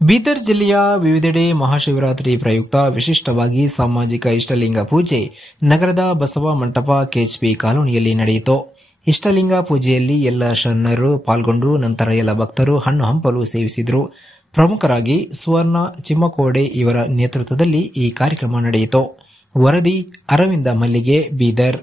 ಬೀದರ್ ಜಿಲ್ಲೆಯ ವಿವಿಧೆಡೆ ಮಹಾಶಿವರಾತ್ರಿ ಪ್ರಯುಕ್ತ ವಿಶಿಷ್ಟವಾಗಿ ಸಾಮಾಜಿಕ ಇಷ್ಟಲಿಂಗ ಪೂಜೆ ನಗರದ ಬಸವ ಮಂಟಪ ಕೆಎಚ್ಪಿ ಕಾಲೋನಿಯಲ್ಲಿ ನಡೆಯಿತು. ಇಷ್ಟಲಿಂಗ ಪೂಜೆಯಲ್ಲಿ ಎಲ್ಲ ಶರಣರು ಪಾಲ್ಗೊಂಡು ನಂತರ ಎಲ್ಲ ಭಕ್ತರು ಹಣ್ಣು ಹಂಪಲು ಸೇವಿಸಿದರು. ಪ್ರಮುಖರಾಗಿ ಸುವರ್ಣ ಚಿಮ್ಮಕೋಡೆ ಇವರ ನೇತೃತ್ವದಲ್ಲಿ ಈ ಕಾರ್ಯಕ್ರಮ ನಡೆಯಿತು. ವರದಿ ಅರವಿಂದ ಮಲ್ಲಿಗೆ, ಬೀದರ್.